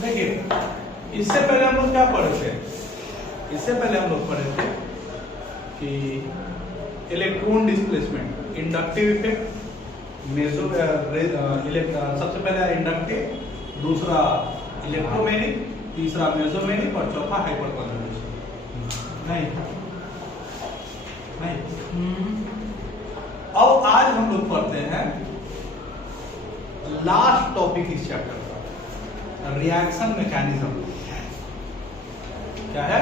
देखिए इससे पहले हम लोग क्या पढ़े थे, इससे पहले हम लोग पढ़े थे कि electron displacement, inductive effect, meso सबसे पहले इंडक्टिव, दूसरा इलेक्ट्रोमैग्नेटिक, तीसरा मेसोमैग्नेटिक और चौथा हाइपर कंडक्टिव। नहीं अब आज हम लोग पढ़ते हैं लास्ट टॉपिक इस चैप्टर का, रिएक्शन मैकेनिज्म। क्या है?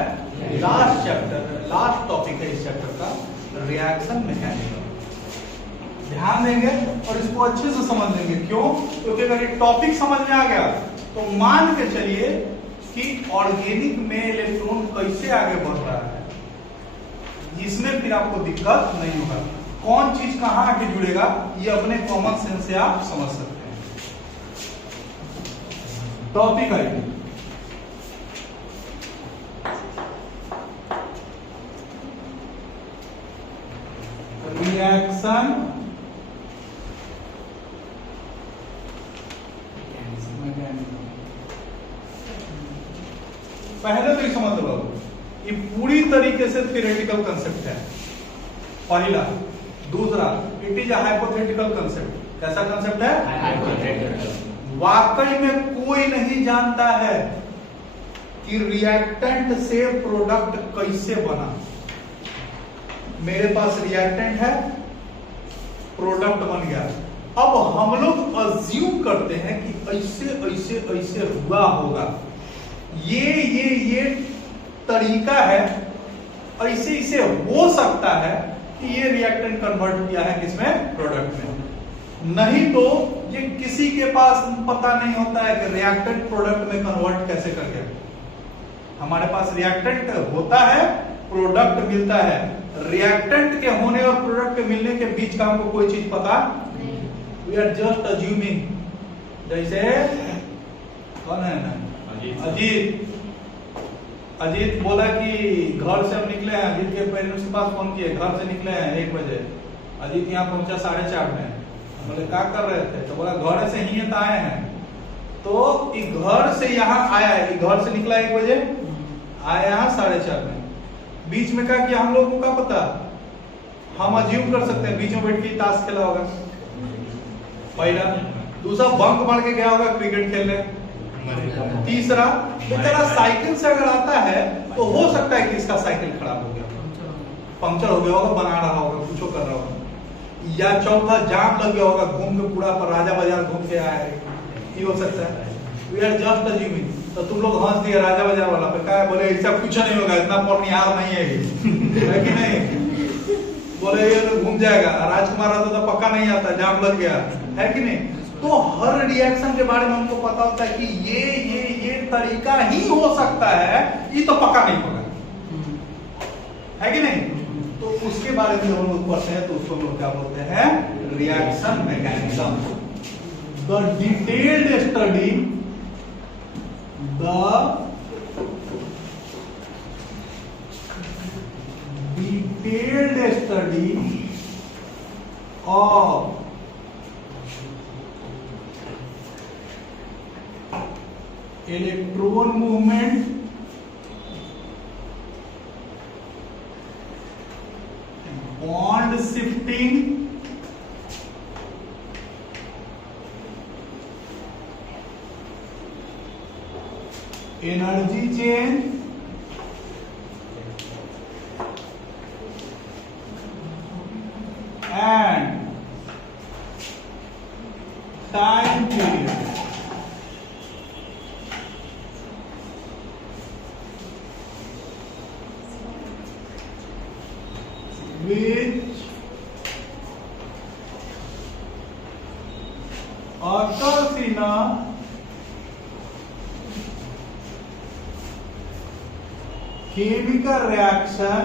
लास्ट चैप्टर, लास्ट टॉपिक है इस चैप्टर का, रिएक्शन मैकेनिज्म। ध्यान देंगे और इसको अच्छे से समझ लेंगे। क्यों? क्योंकि अगर ये टॉपिक समझ में आ गया तो मान के चलिए कि ऑर्गेनिक में इलेक्ट्रॉन कैसे आगे बढ़ रहा है, इसमें फिर आपको दिक्कत नहीं होगा। कौन चीज कहां आके जुड़ेगा ये अपने कॉमन सेंस से आप समझ सकते हैं। टॉपिक है रिएक्शन मैकेनिज्म। पहले तो ये समझ लो, ये पूरी तरीके से थ्योरेटिकल कंसेप्ट है, पहला। दूसरा, it is a hypothetical concept. कैसा कंसेप्ट है? हाइपोथेटिकल। वाकई में कोई नहीं जानता है कि रिएक्टेंट से प्रोडक्ट कैसे बना। मेरे पास रिएक्टेंट है, प्रोडक्ट बन गया। अब हम लोग अज्यूम करते हैं कि ऐसे ऐसे ऐसे हुआ होगा, ये तरीका है, ऐसे ऐसे हो सकता है कि ये रिएक्टेंट कन्वर्ट किया है किसमें? प्रोडक्ट में। नहीं तो ये किसी के पास पता नहीं होता है कि रिएक्टेंट प्रोडक्ट में कन्वर्ट कैसे कर गया। हमारे पास रिएक्टेंट होता है, प्रोडक्ट मिलता है। रिएक्टेंट के होने और प्रोडक्ट के मिलने के बीच का हमको कोई चीज पता नहीं। We are just assuming. जैसे कौन है ना, अजीत बोला कि घर से हम निकले हैं, अजीत के पेरेंट्स के पास फोन किए, घर से निकले हैं 1 बजे, अजीत यहाँ पहुंचा 4:30 में। बोले क्या कर रहे थे? तो बोला घर से ही तो आए हैं। तो घर से यहाँ आया है, घर से निकला 1 बजे, आया यहाँ 4:30 में। बीच में क्या किया हम लोगों को क्या पता? हम अज्यूम कर सकते हैं बीच में बैठ के ताश खेला होगा, पहला। दूसरा, बंक मार के गया होगा क्रिकेट खेलने। तीसरा, बेचारा साइकिल से अगर आता है तो हो सकता है कि इसका साइकिल खराब हो गया, पंक्चर हो गया होगा, बना रहा होगा, कुछ कर रहा होगा। या चौथा, जाम लग गया होगा, घूम के पूरा पर राजा बाजार घूम के आया है, ये हो सकता है। We are just assuming. तो तुम लोग हंस दिए राजा बाजार वाला पे, क्या बोले ऐसा कुछ नहीं होगा, इतना पढ़निहार नहीं है है कि नहीं? बोले ये तो घूम जाएगा। राजकुमार आता तो पक्का नहीं आता, जाम लग गया, है कि नहीं? तो हर रिएक्शन के बारे में हमको पता होता है कि ये तरीका ही हो सकता है, ये तो पक्का नहीं होगा, है कि नहीं? तो उसके बारे में हम लोग पढ़ते हैं तो उसको हम लोग क्या बोलते हैं? Reaction mechanism. The detailed study, of electron movement bond shifting energy change and time period which occurs in a chemical reaction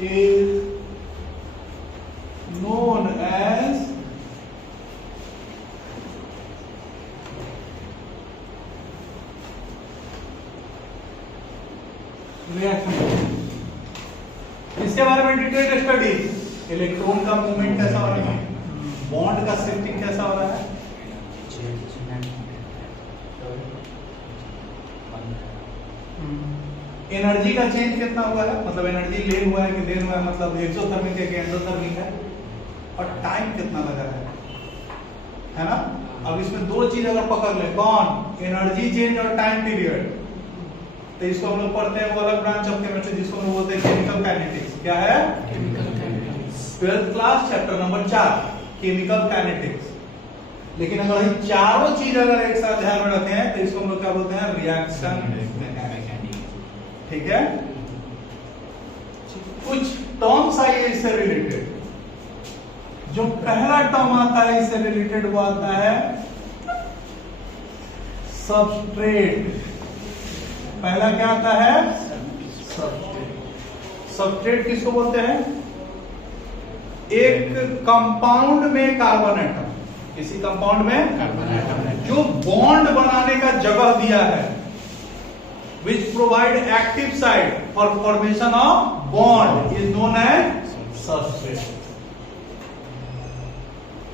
is known as reaction. इसके बारे में डिटेल्ड स्टडी, इलेक्ट्रॉन का मूवमेंट कैसा बनेगा, बॉन्ड का शिफ्टिंग कैसा हो रहा है? एनर्जी का चेंज कितना हुआ है, मतलब एनर्जी ले हुआ है कि देन हुआ है, मतलब एक्सोथर्मिक है कि एंडोथर्मिक है, और टाइम कितना लगा है ना। अब इसमें दो चीज अगर पकड़ ले, कौन? एनर्जी चेंज और टाइम पीरियड, तो इसको हम लोग पढ़ते हैं वो अलग ब्रांच ऑफ केमिस्ट्री जिसको हम लोग बोलते हैं केमिकल काइनेटिक्स। क्या है? Chemical kinetics, 12th class chapter number 4 chemical kinetics. लेकिन अगर ये चारों चीज अगर एक साथ ध्यान में रखें हैं तो इसको हम लोग क्या बोलते हैं? Reaction mechanics. ठीक है, कुछ टर्म्स आइए इससे रिलेटेड। जो पहला टर्म आता है इससे रिलेटेड वो आता है सबस्ट्रेट। पहला क्या आता है? सबस्ट्रेट। सबस्ट्रेट किसको बोलते हैं? एक कंपाउंड में कार्बन एटम, किसी कंपाउंड में कार्बन एटम जो बॉन्ड बनाने का जगह दिया है, which provide active site for formation of bond is known as substrate.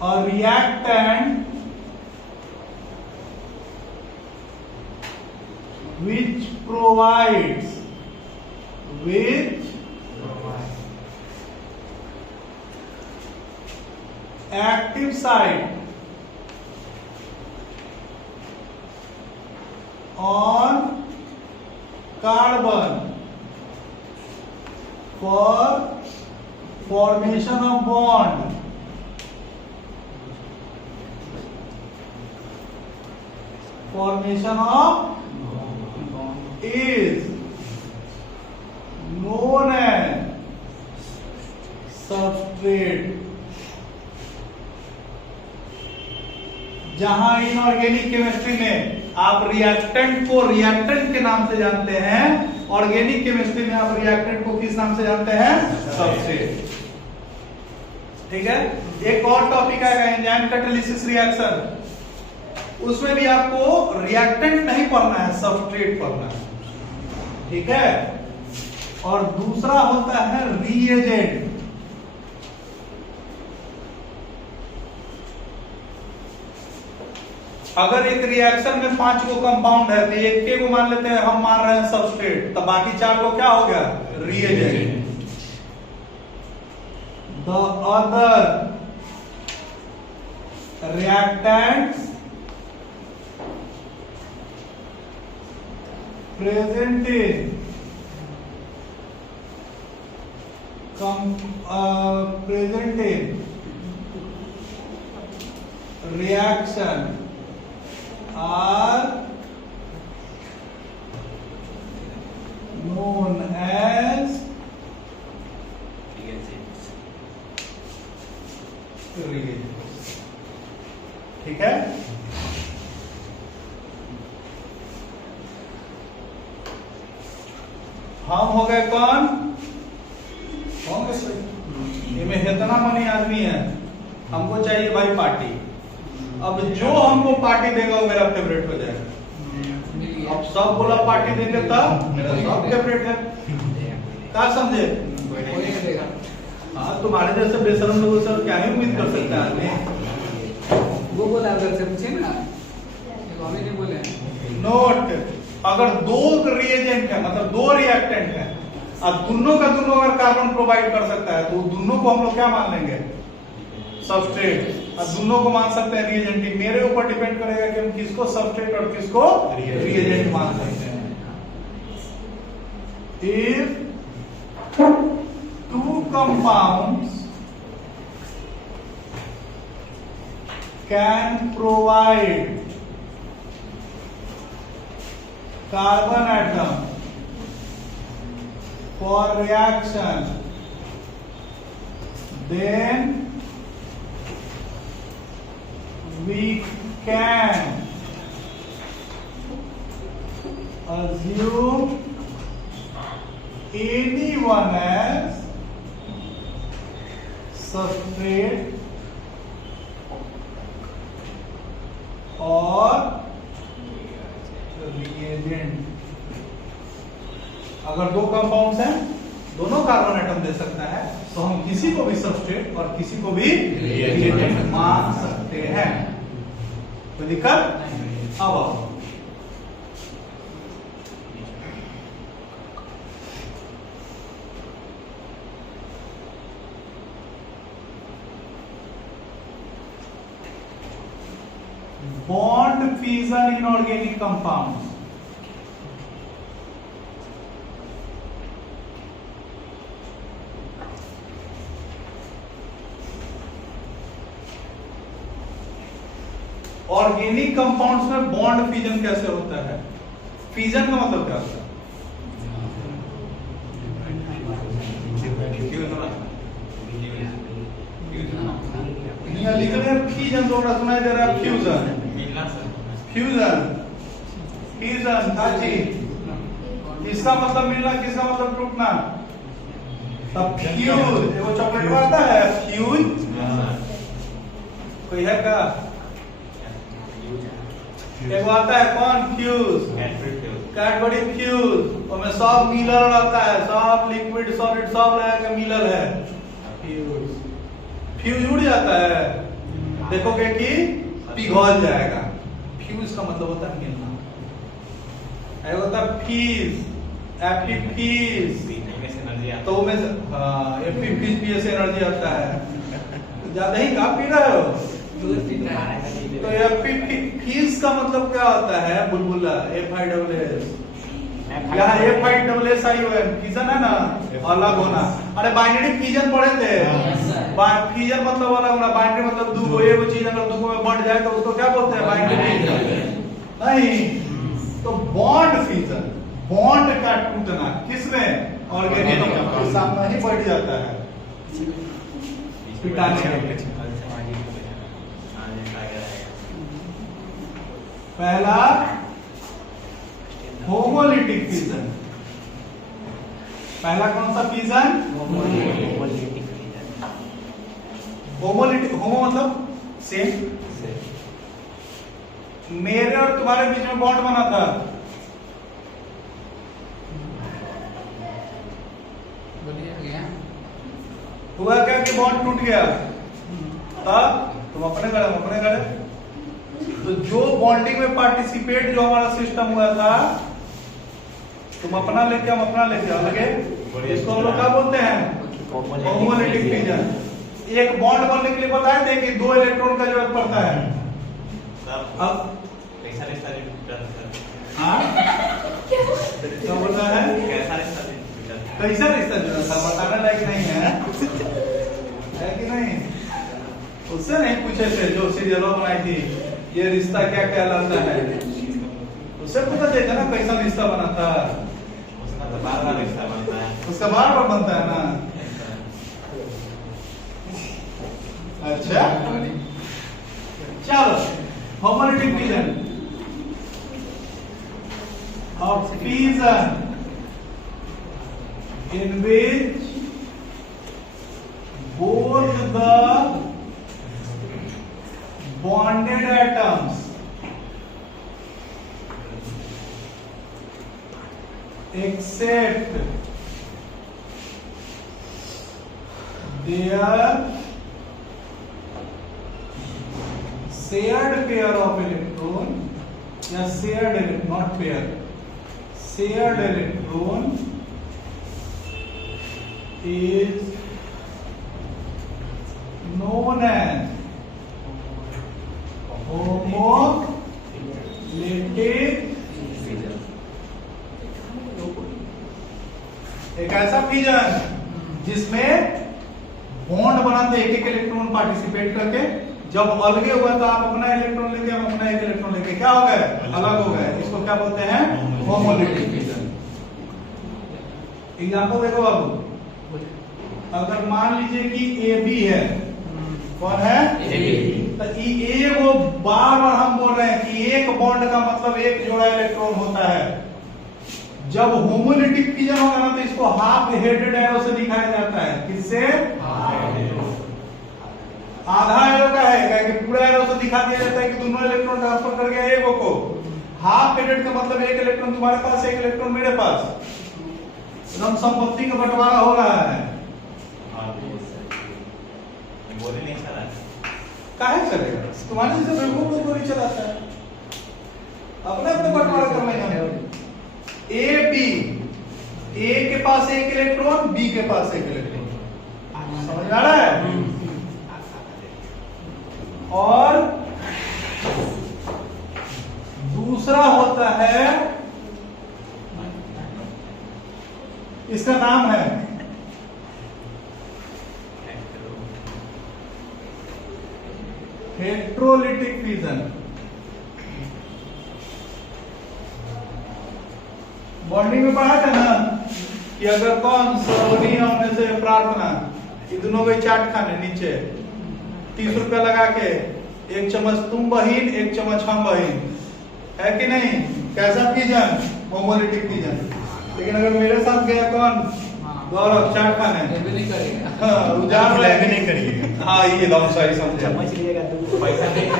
A reactant which provides active site on carbon for formation of bond is known as substrate. जहां inorganic chemistry में आप reactant को reactant के नाम से जानते हैं, organic chemistry में आप रिएक्टेंट को किस नाम से जानते हैं? सबस्ट्रेट। ठीक है, एक और टॉपिक आएगा एंजाइम कैटालिसिस रिएक्शन, उसमें भी आपको रिएक्टेंट नहीं पढ़ना है, सबस्ट्रेट पढ़ना है। ठीक है, और दूसरा होता है रीएजेंट। अगर एक रिएक्शन में 5 को कंपाउंड है तो एक के को मान लेते हैं, हम मान रहे हैं सबस्ट्रेट, तो बाकी 4 को क्या हो गया? Reagent. The other reactants present in reaction are known as reagents। ठीक है, हम हो गए कौन? ये में इतना मनी आदमी है, हमको चाहिए भाई पार्टी। अब जो हमको पार्टी देगा वो मेरा फेवरेट हो जाएगा। अब सब बोला पार्टी देंगे तब मेरा सब फेवरेट है, क्या समझे? हाँ, तुम्हारे जैसे बेशरम लोगों से क्या ही उम्मीद कर सकता है आदमी? वो बोला अगर से पूछे ना, हमें नहीं बोले। नोट, अगर दो रिएजेंट है, मतलब दो रिएक्टेंट है, अब दोनों का दोनों अगर कार्बन प्रोवाइड कर सकता है तो दोनों को हम लोग क्या मान लेंगे? सबस्ट्रेट। अब दोनों को मान सकते हैं रिएजेंट। मेरे ऊपर डिपेंड करेगा कि हम किसको सबस्ट्रेट और किसको रिएजेंट मान सकते हैं। If two compounds can provide carbon atom for reaction, then we can assume anyone as substrate और रिएजेंट। अगर दो कंपाउंड्स हैं, दोनों कार्बन एटम दे सकता है, तो हम किसी को भी सबस्ट्रेट और किसी को भी रिएजेंट मान सकते हैं। सकते हैं। कोई दिक्कत? अब आओ, bond fission in organic compounds. Organic compounds में बॉन्ड फिजन कैसे होता है? फिजन का मतलब क्या होता है? यहाँ लिख रहे हैं फिजन, तो सुनाई दे रहा है फ्यूजन। फ्यूजन, फ्यूजन ताजी, किसका मतलब मिलना, किसका मतलब टूटना? तब फ्यूज, वो चॉकलेट आता है फ्यूज, कोई है का? एक आता है कौन? फ्यूज, कैडबरी फ्यूज, उसमें सब मिलर रहता है, सब लिक्विड सॉलिड सब लगा के मिलर है। फ्यूज, फ्यूज उड़ जाता है, देखोगे कि पिघल जाएगा। फ्यूज का मतलब होता है मिलना। एक होता है फीज, एफिफीज, तो उसमें एफिफीज भी ऐसे एनर्जी आता है। ज्यादा ही का पी रहे हो? तो एफिफीज का मतलब क्या होता है? बुलबुला, FISS, यहाँ FISS फिजन है ना, अलग होना। अरे बाइनरी फिजन पढ़े थे, फिजन मतलब अलग होना, बाइनरी मतलब दो, एक चीज अगर दो में बढ़ जाए तो उसको क्या बोलते हैं? Binary fission. नहीं, तो बॉन्ड फिजन, बॉन्ड का टूटना किसमें? ऑर्गेनिक के सामने ही बढ़ जाता है। पहला होमोलिटिक फिजन। पहला कौन सा फिजन? होमोलिटिक, होमो मतलब सेम। मेरे और तुम्हारे बीच में बॉन्ड बना था, हुआ क्या कि बॉन्ड टूट गया, तब तुम अपने गड़े। तो जो बॉन्डिंग में पार्टिसिपेट जो हमारा सिस्टम हुआ था, तुम अपना लेके हम अपना लेके अलगे, इसको हम लोग क्या बोलते हैं? Homolytic fission. एक बॉन्ड बनने के लिए बताए थे कि 2 इलेक्ट्रॉन का जरूरत पड़ता है। अब हाँ क्या बोल रहा है? कैसा रिश्ता जुड़ा था? बताने लायक नहीं है कि नहीं? उससे नहीं पूछे थे जो सीरियलों बनाई थी, ये रिश्ता क्या कहलाता है? उससे पता चलता ना कैसा रिश्ता बना था। उसका तो बार-बार रिश्ता बनता है, उसका बार-बार बनता है ना। अच्छा चलो, homolytic fission of fission in which both the bonded atoms accept their shared pair of electron या shared electron, not pair, shared electron is known as homolytic। एक ऐसा फिजन जिसमें बॉन्ड बनाते एक इलेक्ट्रॉन पार्टिसिपेट करके, जब अलगे हुआ तो आप अपना इलेक्ट्रॉन लेके हम अपना एक इलेक्ट्रॉन लेके क्या हो गए? अलग हो गए। इसको क्या बोलते हैं? Homolytic fission. एग्जांपल देखो बाबू, अगर मान लीजिए कि AB है, कौन है? AB। तो ये वो बार-बार हम बोल रहे हैं कि एक बॉन्ड का मतलब एक जोड़ा इलेक्ट्रॉन होता है। जब होमोलिटिक फिजन होगा ना तो इसको हाफ हेडेड एरो से दिखाया जाता है। किससे? आधा एरो का है कि पूरा एरो से दिखा दिया जाता है कि दोनों इलेक्ट्रॉन ट्रांसफर कर गया एक को। हाफ हेडेड का मतलब एक इलेक्ट्रॉन तुम्हारे पास, एक इलेक्ट्रॉन मेरे पास, एकदम संपत्ति का बंटवारा हो रहा है। काहे चलेगा? तुम्हारे जैसे बेवकूफ लोग नहीं चलाता है, अपने अपने बंटवारा कर लेंगे। ए बी, ए के पास एक इलेक्ट्रॉन, बी के पास एक इलेक्ट्रॉन, समझ में आ रहा है? और दूसरा होता है, इसका नाम है हेट्रोलिटिक फ्यूजन। बॉन्डिंग में पढ़ा था ना कि अगर कौन सलोनी होने से प्रार्थना, ये दोनों को चाट खाने नीचे 30 रुपया लगा के, एक चम्मच तुम बहिन, एक चम्मच हम बहिन, है कि नहीं? कैसा फ्यूजन? Homolytic fusion. लेकिन अगर मेरे साथ गया कौन, गौरव, चाट खाने, ये भी नहीं करेगा। हाँ, उजाड़ भी नहीं करिएगा। हाँ, ये लॉन्ग सही समझे। चम्मच लिएगा तो पैसा देगा।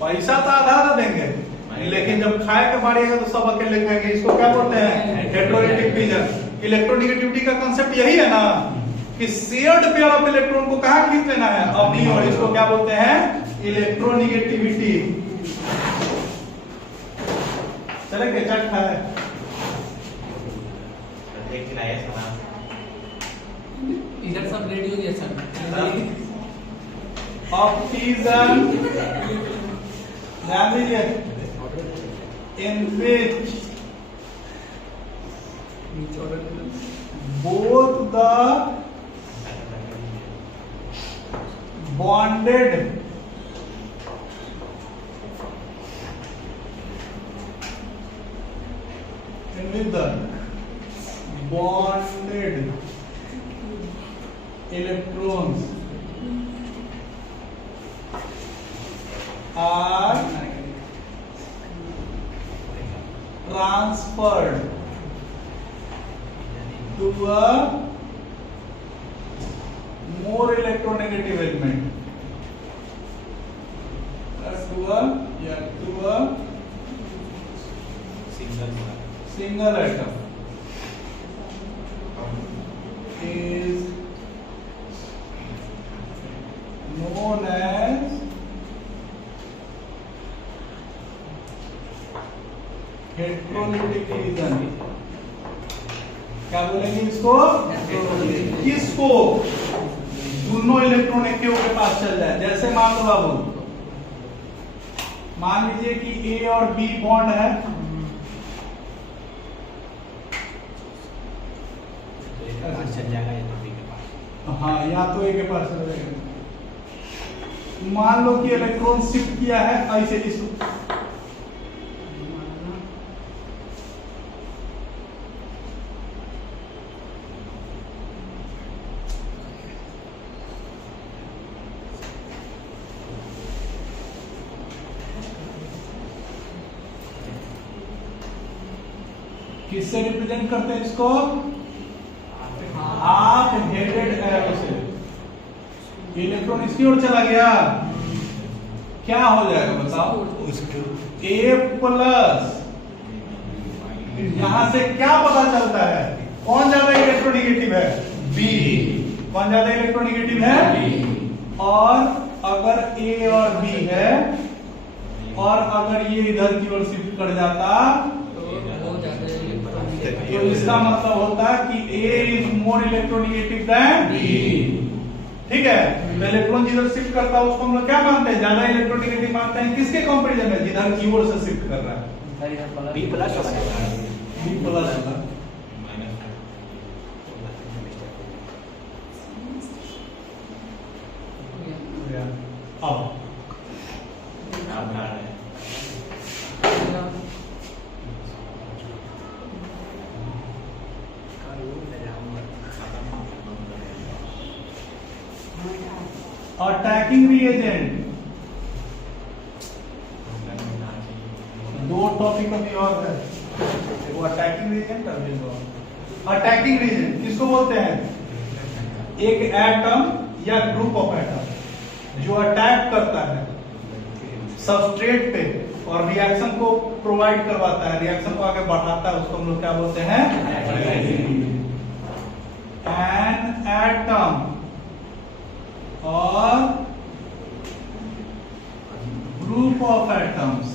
पैसा तो आधा देंगे, लेकिन जब खाए के बारिएगा तो सब अकेले खाएंगे। इसको क्या बोलते हैं? Heterolytic fusion. इलेक्ट्रोनेगेटिविटी का कांसेप्ट यही है ना कि शेयर्ड पेयर ऑफ इलेक्ट्रॉन को कहां खींच लेना है, अपनी ओर। इसको क्या बोलते हैं? इलेक्ट्रोनेगेटिविटी। चले के चाट खाए, इधर सब रेडी हो गया सर। ऑफ फ्यूजन, ध्यान दीजिए, in which both the bonded in which the bonded electrons are transferred to a more electronegative element, to a single atom is known as heterolytic fusion. क्या बोलेंगे इसको? किसको? दोनों इलेक्ट्रॉन एक के पास चल जाए। जैसे मान लो बाबू, मान लीजिए कि ए और बी बॉन्ड है, चल जाएगा या तो बी के पास। हाँ, या तो ए के पास चल जाएगा। मान लो कि इलेक्ट्रॉन शिफ्ट किया है ऐसे, इसको किससे रिप्रेजेंट करते हैं इसको? हाफ हेडेड एरो से। इलेक्ट्रॉन इसकी ओर चला गया, क्या हो जाएगा बताओ? ए प्लस, यहां से क्या पता चलता है? कौन ज्यादा इलेक्ट्रोनेगेटिव है? बी। कौन ज्यादा इलेक्ट्रोनेगेटिव है? बी। और अगर ए और बी है, और अगर ये इधर की ओर शिफ्ट कर जाता तो इसका मतलब होता है कि A is more electronegative than B। ठीक है, तो इलेक्ट्रॉन जिधर शिफ्ट करता है उसको हम लोग क्या मानते हैं? ज्यादा इलेक्ट्रोनेगेटिव मानते हैं। किसके कंपैरिजन में? जिधर की ओर से शिफ्ट कर रहा है। बी प्लस होगा। बी प्लस होगा। अब अटैकिंग रिएजेंट, दो टॉपिक अभी और है, वो अटैकिंग रिएजेंट कर देंगे। अटैकिंग रिएजेंट किसको बोलते हैं? एक एटम या ग्रुप ऑफ एटम जो अटैक करता है सबस्ट्रेट पे और रिएक्शन को प्रोवाइड करवाता है, रिएक्शन को आगे बढ़ाता है, उसको हम लोग क्या बोलते हैं? एन एटम और group of atoms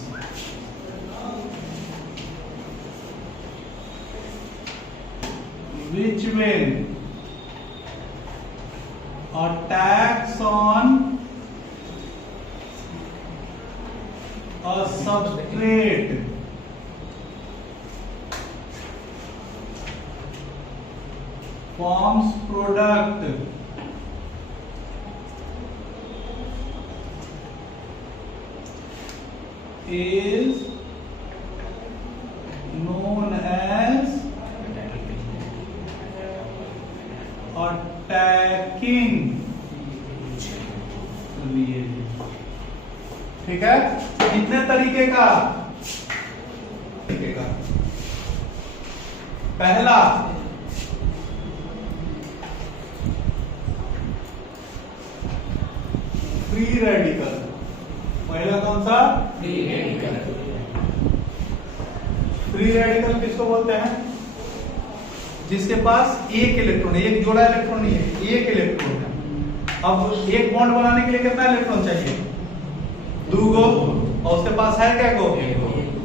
which when attacks on a substrate forms product is known as attacking reagent। ठीक है, कितने तरीके का? पहला फ्री रेडिकल। पहला कौन सा? फ्री रेडिकल किसको बोलते हैं? जिसके पास एक इलेक्ट्रॉन है, एक जोड़ा इलेक्ट्रॉन नहीं है, एक इलेक्ट्रॉन है। अब एक बॉन्ड बनाने के लिए कितना इलेक्ट्रॉन चाहिए? 2 गो, और उसके पास है क्या गो?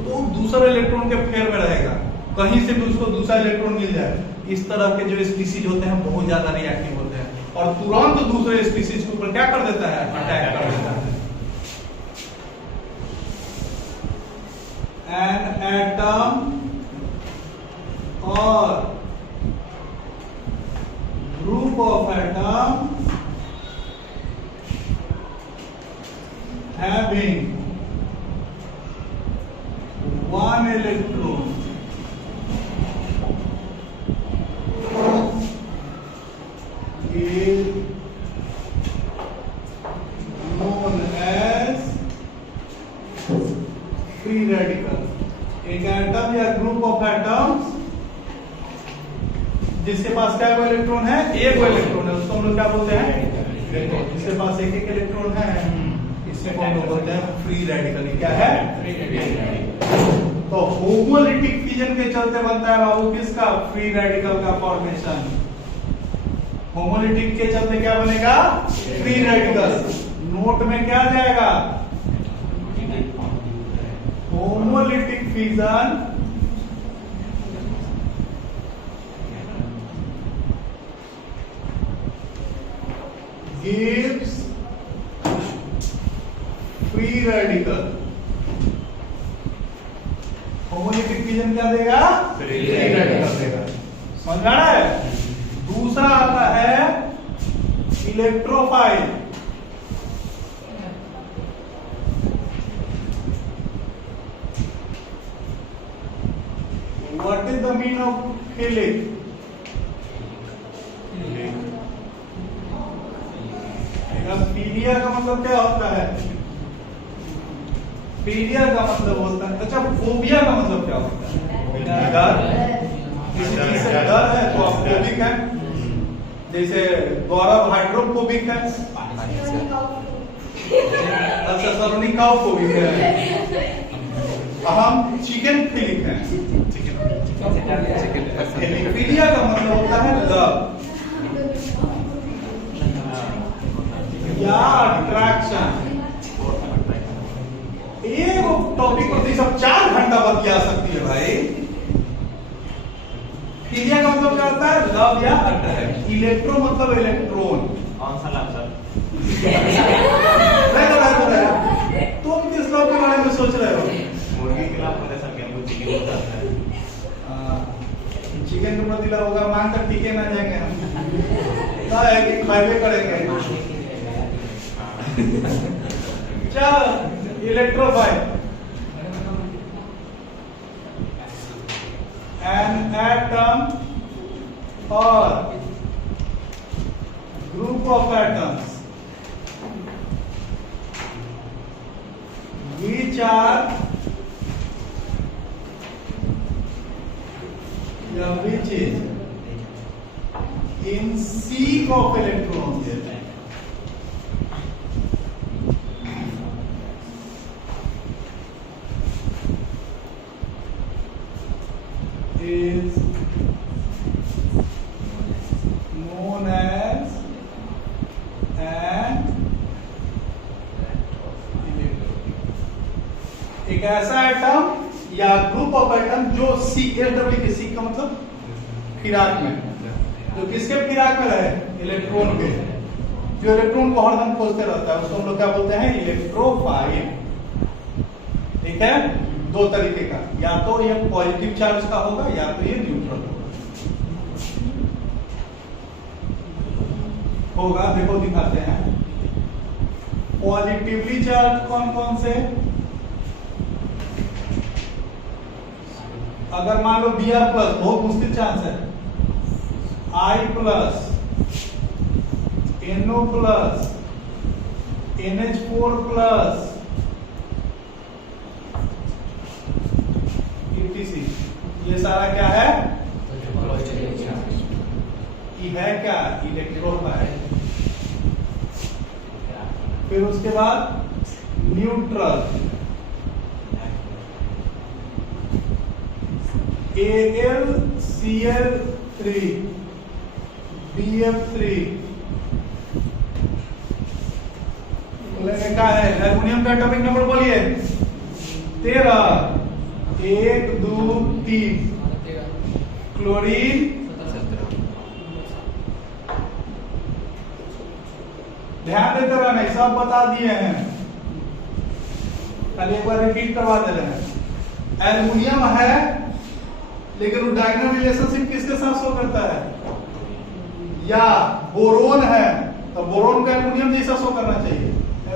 तो दूसरा इलेक्ट्रॉन के फेर में रहेगा, कहीं से भी उसको दूसरा इलेक्ट्रॉन मिल जाए। इस तरह के जो स्पीसीज होते हैं बहुत ज्यादा रिएक्टिव होते हैं और तुरंत दूसरे स्पीसीज के ऊपर क्या कर देता है? अटैक कर देता है। An atom or group of atoms having one electron is known as free radical। एक एटम या ग्रुप ऑफ एटम्स जिसके पास क्या इलेक्ट्रॉन है? एक इलेक्ट्रॉन है, उसको हम लोग क्या बोलते हैं? जिसके पास एक एक इलेक्ट्रॉन है, इसको हम लोग बोलते हैं फ्री रेडिकल। क्या है? Free radical. तो होमोलिटिक फिजन के चलते बनता है बाबू किसका? फ्री रेडिकल का फॉर्मेशन। होमोलिटिक के चलते क्या बनेगा? Free radical. नोट में क्या जाएगा? Homolytic fission gives free radical। Homolytic fission क्या देगा? फ्री रेडिकल देगा। समझ में आ रहा है? दूसरा आता है electrophile. What is the meaning of philic? पीलिया का मतलब क्या होता है? पीलिया का मतलब होता है, अच्छा फोबिया का मतलब क्या होता है? डर। किसी चीज से डर है तो आप फोबिक है। जैसे गौरव हाइड्रोफोबिक है। अच्छा सलोनी काउफोबिक है। हम चिकन फिलिक है। पीलिया का मतलब होता है लव या अट्रैक्शन। एक टॉपिक पर सब 4 घंटा बतिया सकती है भाई। फिलिया का मतलब क्या होता है? लव या अट्रैक्शन। इलेक्ट्रो मतलब इलेक्ट्रॉन। कौन सा लव सर? तुम किस लव के बारे में सोच रहे हो? मुर्गी के लव बोले सर, हमको चिकन होता है। चिकन के प्रति लव होगा, मान कर टीके ना जाएंगे हम। है कि खाइबे करेंगे। चल electrophile. An atom or group of atoms which are which is in seek of electrons is known as an electron। एक ऐसा एटम या ग्रुप ऑफ एटम जो सी एलडब्ल्यू के सी का मतलब फिराक में, जो किसके फिराक में रहे, इलेक्ट्रॉन के, जो इलेक्ट्रॉन को हरदम खोजते रहता है उसको हम लोग क्या बोलते हैं, इलेक्ट्रोफाइल। ठीक है, दो तरीके का, या तो ये पॉजिटिव चार्ज का होगा या तो ये न्यूट्रल होगा। देखो दिखाते हैं, पॉजिटिवली चार्ज कौन कौन से, अगर मान लो Br प्लस, बहुत मुश्किल चांस है, I plus, NO plus, NH4 plus, etc, ये सारा क्या है, ये है क्या, इलेक्ट्रोफाइल। फिर उसके बाद न्यूट्रल, AlCl3, BF3, क्या है, एल्युमिनियम का एटॉमिक नंबर बोलिए 13, 1 2 3, क्लोरीन, ध्यान देते रहना, सब बता दिए हैं, खाली एक बार रिपीट करवा दे रहे हैं। एल्युमिनियम है लेकिन वो डायगोनल रिलेशनशिप किसके साथ शो करता है, या बोरोन है तो बोरोन का एल्युमिनियम जैसा शो करना चाहिए।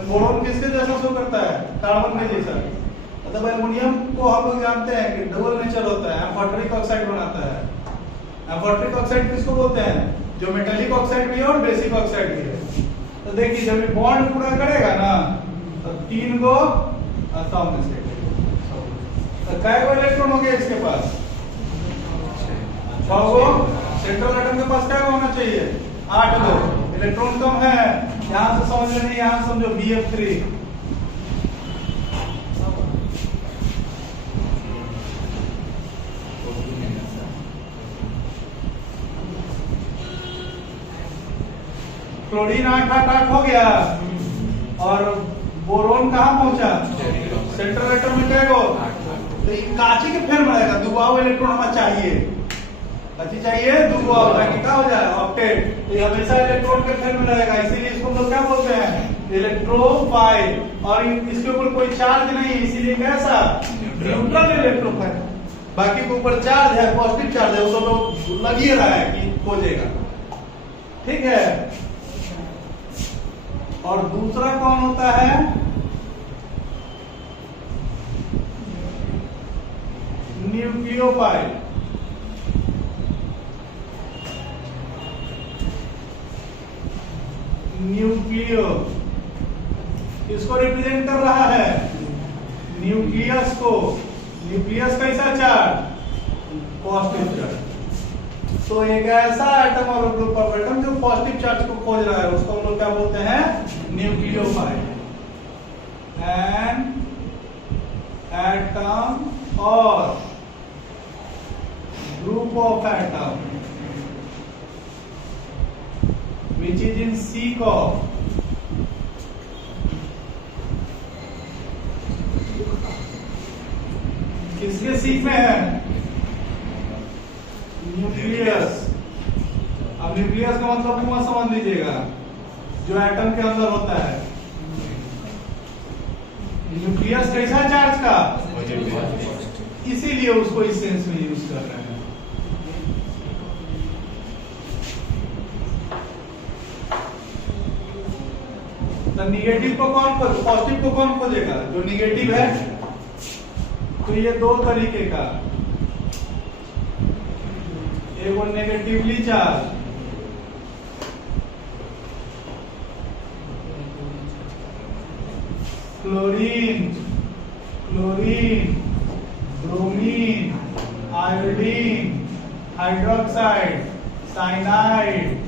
बोरोन किसके जैसा शो करता है, कार्बन के जैसा। मतलब एल्युमिनियम को हम लोग जानते हैं कि डबल नेचर होता है, एम्फोटेरिक ऑक्साइड बनाता है। एम्फोटेरिक ऑक्साइड किसको बोलते हैं, जो मेटालिक ऑक्साइड भी है और बेसिक ऑक्साइड भी है। तो देखिए जब ये बॉन्ड पूरा करेगा ना तो 3 गो सामने से, तो कै गो इलेक्ट्रॉन हो गया इसके पास, 6 गो। सेंट्रल एटम के पास क्या होना चाहिए, 8 गो। इलेक्ट्रॉन कम है, यहां से समझ लेंगे, यहां समझो BF3, क्लोरीन 8 हो गया, और बोरोन कहां पहुंचा, सेंट्रल एटम में क्या गो, तो ये काची के फेर में रहेगा, दुबाव इलेक्ट्रॉन हमें चाहिए, काची चाहिए दुबाव, ताकि क्या हो जाए, ऑक्टेट। तो ये हमेशा इलेक्ट्रॉन के फेर में रहेगा, इसीलिए इसको हम लोग क्या बोलते हैं, इलेक्ट्रोफाइल। और इसके ऊपर कोई चार्ज नहीं है, इसीलिए कैसा, न्यूट्रल इलेक्ट्रोफाइल। बाकी के ऊपर चार्ज है, पॉजिटिव चार्ज है, वो तो लोग लग ही रहा है कि खोजेगा। ठीक है, और दूसरा कौन होता है, न्यूक्लियोफाइल। न्यूक्लियो किसको रिप्रेजेंट कर रहा है, न्यूक्लियस को। न्यूक्लियस कैसा चार्ज, पॉजिटिव चार्ज। तो एक ऐसा एटम और ग्रुप ऑफ एटम जो पॉजिटिव चार्ज को खोज रहा है उसको हम लोग क्या बोलते हैं, न्यूक्लियोफाइल। एन एटम और group of atom which is in seek of किसके सीक में है, न्यूक्लियस। अब न्यूक्लियस का मतलब कुआं समझ लीजिएगा, जो एटम के अंदर होता है। न्यूक्लियस कैसा चार्ज का, इसीलिए उसको इस सेंस में यूज कर रहे हैं। तो निगेटिव को कौन खोज, पॉजिटिव को कौन खोजेगा, जो निगेटिव है। तो ये दो तरीके का, एक वो negatively charge, chlorine, chlorine, bromine, iodine, hydroxide, cyanide.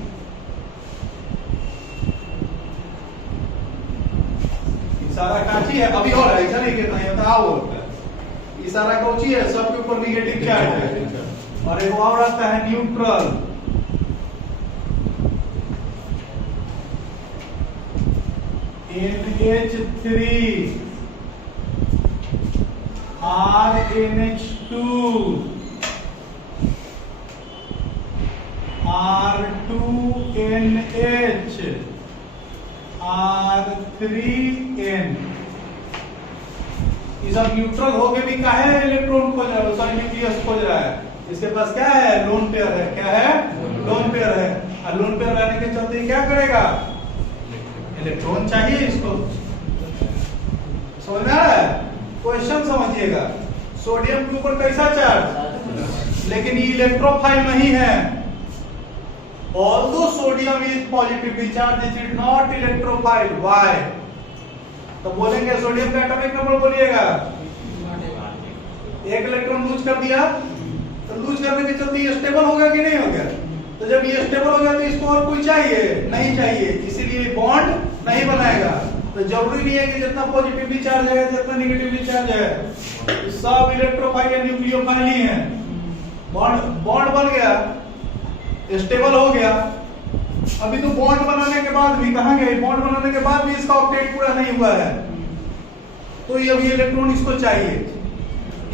सारा काची है, अभी और है, ऐसा नहीं कहता है, तो आओ ये सारा कौची है, सबके ऊपर निगेटिव चार्ज है। और एक और आता है neutral, NH3, RNH2 R2NH R3N, ये सब न्यूट्रल होके भी क्या है, इलेक्ट्रॉन खोज रहा है, सॉरी न्यूक्लियस खोज रहा है। इसके पास क्या है, लोन पेयर है। क्या है, लोन पेयर है। और लोन पेयर रहने के चलते क्या करेगा, इलेक्ट्रॉन चाहिए इसको। समझ रहा है, क्वेश्चन समझिएगा। सोडियम के ऊपर कैसा चार्ज, लेकिन ये इलेक्ट्रोफाइल नहीं है। Although sodium is positively charged, it is not electrophile. Why? तो बोलेंगे सोडियम का एटॉमिक नंबर बोलिएगा। एक इलेक्ट्रॉन लूज कर दिया, तो लूज करने के चलते ये स्टेबल हो गया कि नहीं हो गया। तो जब ये स्टेबल हो गया तो इसको और कोई चाहिए नहीं चाहिए, इसीलिए बॉन्ड नहीं बनाएगा। तो जरूरी नहीं है कि जितना पॉजिटिवली चार्ज है जितना निगेटिवली चार्ज है सब इलेक्ट्रोफाइल या न्यूक्लियोफाइल ही है। बॉन्ड बन गया, स्टेबल हो गया। अभी तो बॉन्ड बनाने के बाद भी कहां गए, बॉन्ड बनाने के बाद भी इसका ऑक्टेट पूरा नहीं हुआ है, तो ये अभी इलेक्ट्रॉन इसको चाहिए,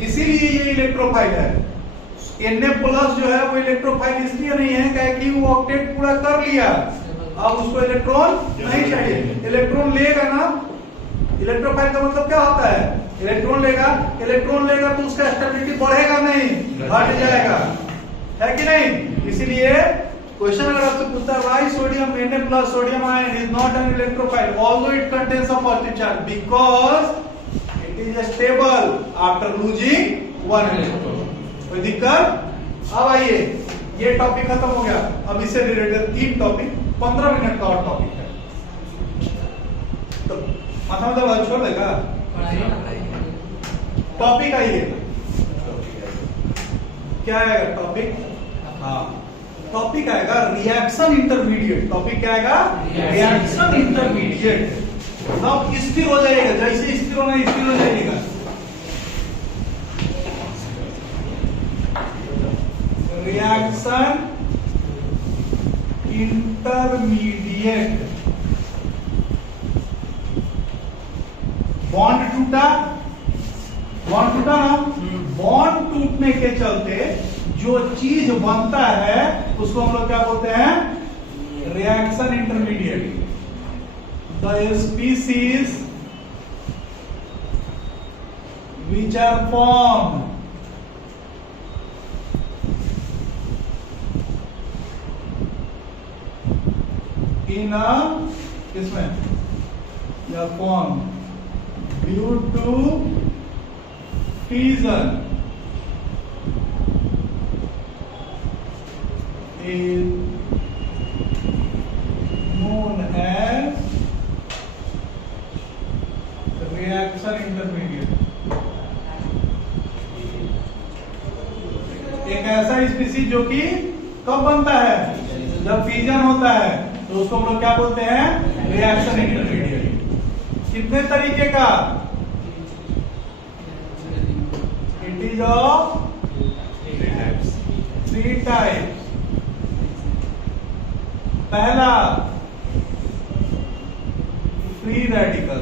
इसीलिए ये इलेक्ट्रोफाइल है। Na+ जो है वो इलेक्ट्रोफाइल इसलिए नहीं है क्योंकि वो ऑक्टेट पूरा कर लिया, अब उसको इलेक्ट्रॉन नहीं चाहिए। इलेक्ट्रॉन लेगा ना, इलेक्ट्रोफाइल का मतलब क्या होता है, इलेक्ट्रॉन लेगा तो उसका स्टेबिलिटी बढ़ेगा नहीं, घट जाएगा, है कि नहीं। इसीलिए क्वेश्चन अगर आपसे पूछता है why sodium Na+ sodium ion is not an electrophile although it contains a positive charge because it is stubble after losing one electron. कोई दिक्कत। अब आइए, ये टॉपिक खत्म हो गया। अब इससे रिलेटेड 3 टॉपिक 15 मिनट का और टॉपिक है, तो माथा में दबा छोड़ देगा। टॉपिक आइए, क्या है टॉपिक, हाँ टॉपिक आएगा रिएक्शन इंटरमीडिएट। टॉपिक क्या आएगा, रिएक्शन इंटरमीडिएट। सब स्थिर हो जाएगा, जैसे स्थिर होना स्थिर हो जाएगा। रिएक्शन इंटरमीडिएट, बॉन्ड टूटा ना, बॉन्ड टूटने के चलते जो चीज बनता है उसको हम लोग क्या बोलते हैं, reaction intermediate. The species which are formed in a इसमें या formed due to fission is known as reaction intermediate। एक ऐसा स्पीसीज जो कि कब बनता है, जब फ्यूजन होता है, तो उसको हम लोग क्या बोलते हैं, रिएक्शन इंटरमीडिएट। कितने तरीके का, इट इज ऑफ 3 टाइप्स। पहला फ्री रेडिकल,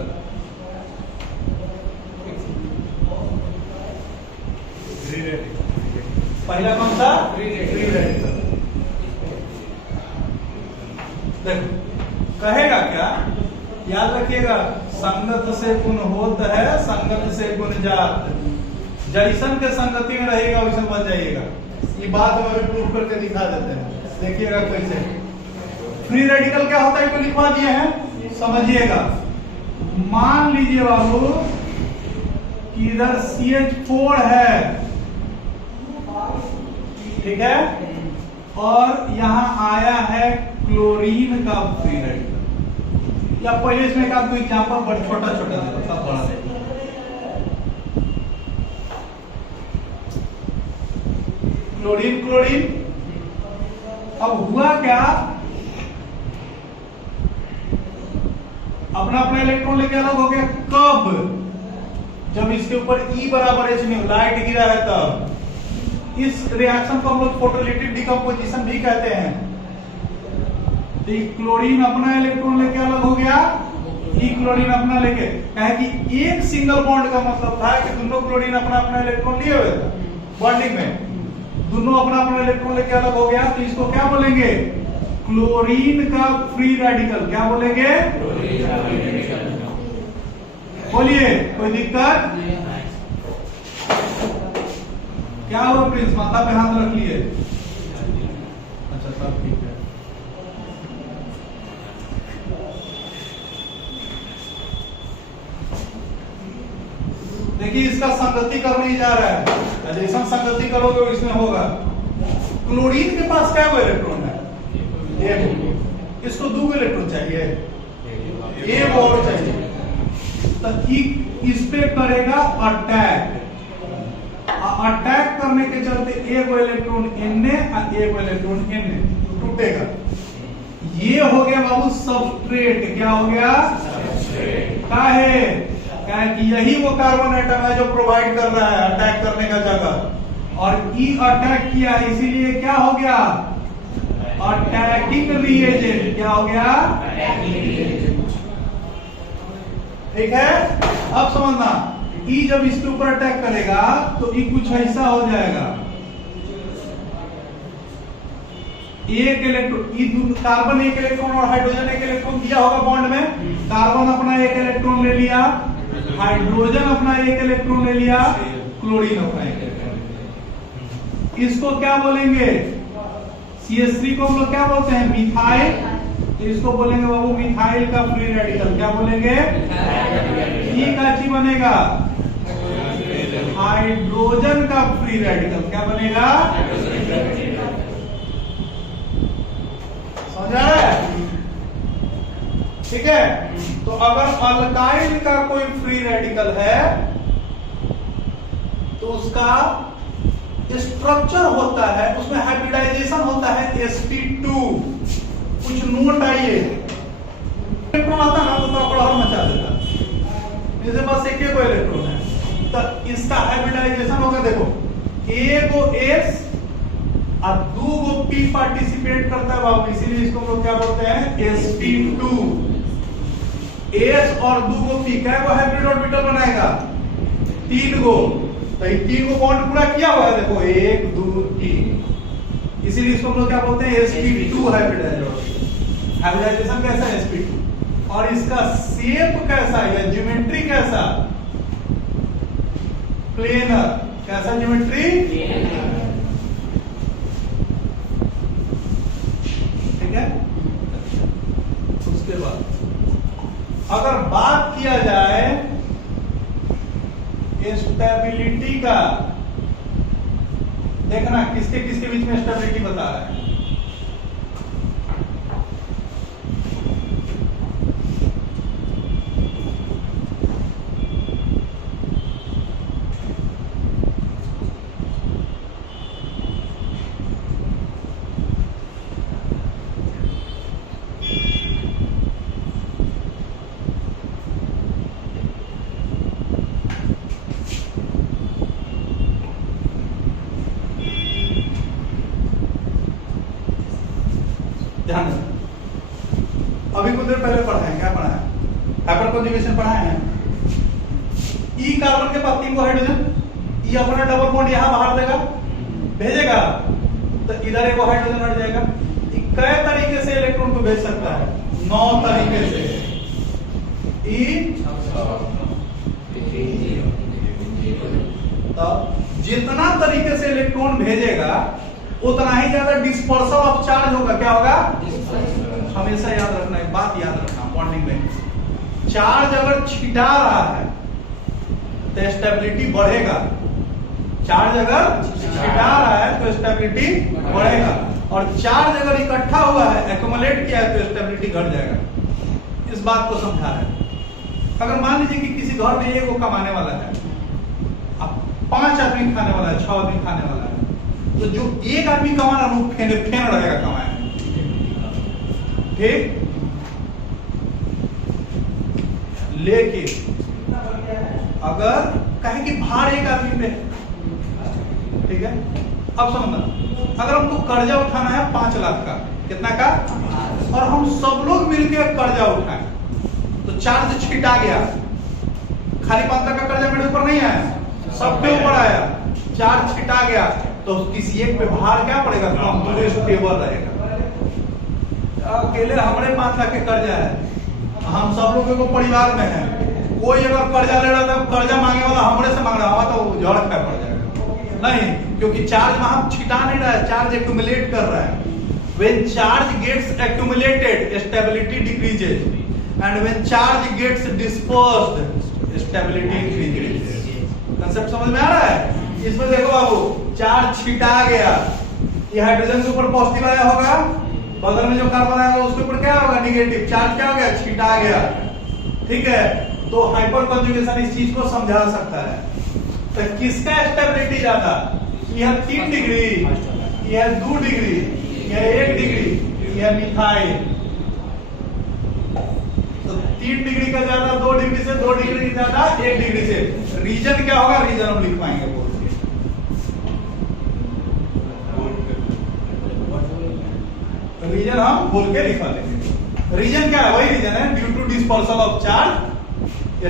पहला कौन सा, फ्री रेडिकल। देखो कहेगा क्या, याद रखिएगा, संगत से गुण होत है, संगत से गुण जात। जैसन के संगति में रहेगा वैसन बन जाइएगा। ये बात हम अभी प्रूफ करके दिखा देते हैं, देखिएगा कैसे। फ्री रेडिकल क्या होता है, तो लिखवा दिए हैं, समझिएगा। मान लीजिए बाबू कि इधर CH4 है, ठीक है, और यहां आया है क्लोरीन का फ्री रेडिकल। या पहले इसमें एक आपको एग्जांपल बड़ा छोटा छोटा देता, सब बड़ा देता। क्लोरीन क्लोरीन, अब हुआ क्या, अपना अपना इलेक्ट्रॉन लेके अलग हो गया। कब, जब इसके ऊपर E बराबर H में लाइट गिरा है तब। इस रिएक्शन को हम लोग फोटोलिटिक डिकम्पोजिशन भी कहते हैं। तो क्लोरीन अपना इलेक्ट्रॉन लेके अलग हो गया, ई क्लोरीन अपना लेके, कहे कि एक सिंगल बॉन्ड का मतलब था कि दोनों क्लोरीन अपना अपना इलेक्ट्रॉन लिए हुए था बॉन्डिंग में, दोनों अपना अपना इलेक्ट्रॉन लेके अलग हो गया, तो इसको क्या बोलेंगे? क्लोरीन का फ्री रेडिकल। क्या बोलेंगे? बोलिए, कोई दिक्कत? क्या हुआ प्रिंस, माथा पे हाथ रख लिए? अच्छा सब ठीक है। देखिए इसका संगति करने जा रहा है, जैसा संगति करोगे इसमें होगा। क्लोरीन के पास क्या इलेक्ट्रॉन है? एक। इसको 2 इलेक्ट्रॉन चाहिए, एक और चाहिए, तो इस पे करेगा अटैक। अटैक करने के चलते एक इलेक्ट्रॉन Na और एक इलेक्ट्रॉन Na टूटेगा। ये हो गया बाबू सबस्ट्रेट। क्या हो गया? काहे? क्या कि यही वो कार्बन एटम है जो प्रोवाइड कर रहा है अटैक करने का जगह, और ई अटैक किया है, इसीलिए क्या हो गया? Attacking reagent. क्या हो गया? ठीक है, अब समझना, ई जब इसके ऊपर अटैक करेगा तो ई कुछ ऐसा हो जाएगा। एक इलेक्ट्रॉन, कार्बन एक इलेक्ट्रॉन और हाइड्रोजन एक इलेक्ट्रॉन दिया होगा बॉन्ड में, कार्बन अपना एक इलेक्ट्रॉन ले लिया, हाइड्रोजन अपना एक इलेक्ट्रॉन ले लिया, क्लोरीन अपना एक इलेक्ट्रॉन। इसको क्या बोलेंगे? CH3 को हम लोग क्या बोलते हैं? मिथाइल। तो इसको बोलेंगे बाबू मिथाइल का फ्री रेडिकल। क्या बोलेंगे? ई का ची बनेगा हाइड्रोजन का फ्री रेडिकल। क्या बनेगा? समझ आ रहा है? ठीक है, तो अगर अल्काइल का कोई फ्री रेडिकल है तो उसका स्ट्रक्चर होता है, उसमें हाइब्रिडाइजेशन होता है sp2। कुछ नोट आइए, इलेक्ट्रॉन आता ना तो कड़ाहट मचा देता, इसके पास एक ही इलेक्ट्रॉन है, तो इसका हाइब्रिडाइजेशन होगा। देखो, एक को S और 2 को P पार्टिसिपेट करता है बाबू, इसीलिए इसको हम लोग क्या बोलते हैं? sp2। S और 2 को P क्या को हाइब्रिड ऑर्बिटल बनाएगा? 3 को, तो ये 3 को बॉन्ड पूरा किया हुआ है। देखो 1 2 3, इसीलिए इसको हम लोग क्या बोलते हैं? sp2 hybridisation. हाइब्रिडाइजेशन कैसा है? sp2। और इसका शेप कैसा है या ज्योमेट्री कैसा? प्लेनर। कैसा ज्योमेट्री? ठीक है। उसके बाद अगर बात किया जाए स्टेबिलिटी का, देखना किसके किसके बीच में स्टेबिलिटी बता रहा है। ध्यान दो, अभी कुछ देर पहले पढ़ा है, क्या पढ़ा है? हाइपर कॉन्जुगेशन पढ़ा है। ई कार्बन के पास 3 को हाइड्रोजन, ई अपना डबल बॉन्ड यहां बाहर देगा, भेजेगा, तो इधर एक हाइड्रोजन हट जाएगा। कई तरीके से इलेक्ट्रॉन को भेज सकता है? 9 तरीके से। तो जितना तरीके से इलेक्ट्रॉन भेजेगा उतना ही ज्यादा डिस्पर्सल ऑफ चार्ज होगा। क्या होगा? हमेशा याद रखना, एक बात याद रखना बॉन्डिंग में, चार्ज अगर छिटा रहा है तो स्टेबिलिटी बढ़ेगा, चार्ज अगर छिटा रहा है तो स्टेबिलिटी बढ़ेगा, और चार्ज अगर इकट्ठा हुआ है, एक्युमुलेट किया है, तो स्टेबिलिटी घट जाएगा। इस बात को समझा है। अगर मान लीजिए कि किसी घर में 1 को कमाने वाला है, अब 5 आदमी खाने वाला है, 6 आदमी खाने वाला है, तो जो 1 आदमी कमा रहा है वो फेन रहेगा कमाए। ठीक, लेकिन अगर कहे कि भार 1 आदमी पे, ठीक है, अब समझना, अगर हमको कर्जा उठाना है 5 लाख का, कितना का, और हम सब लोग मिलकर कर्जा उठाएं, तो चार्ज छिटा गया, खाली 5 लाख का कर्जा मेरे ऊपर नहीं आया, सबके ऊपर आया, चार्ज छिटा गया, तो किसी एक पे भार क्या पड़ेगा, कम स्टेबल रहेगा। अकेले हमारे 5 लाख के कर्जा है, हम सब लोगों को परिवार में है, कोई अगर कर्जा ले रहा था, कर्जा मांगे वाला हमरे से मांग रहा हवा तो झड़ खा पड़ जाएगा नहीं, क्योंकि चार्ज वहां छिटा नहीं रहा है, चार्ज एक्यूमुलेट कर रहा है। When charge gets accumulated, stability decreases, and when charge gets dispersed, stability increases. Concept समझ में आ रहा है? इसमें देखो बाबू, चार्ज छिटा गया, ये हाइड्रोजन के ऊपर पॉजिटिव आया होगा, बगल में जो कार्बन आया होगा उसके ऊपर क्या होगा, निगेटिव। चार्ज क्या हो गया, छिटा गया, ठीक है। तो हाइपर कंजुगेशन इस चीज को समझा सकता है। तो किसका स्टेबिलिटी ज्यादा, यह 3 डिग्री, यह 2 डिग्री, यह 1 डिग्री, यह मिथाइल। तो 3 डिग्री का ज्यादा 2 डिग्री से, 2 डिग्री ज्यादा 1 डिग्री से। रीजन क्या होगा, रीजन हम लिख पाएंगे बोल के। रीजन हम बोल के लिखा लेंगे। रीजन क्या है, वही रीजन है, due to dispersal of charge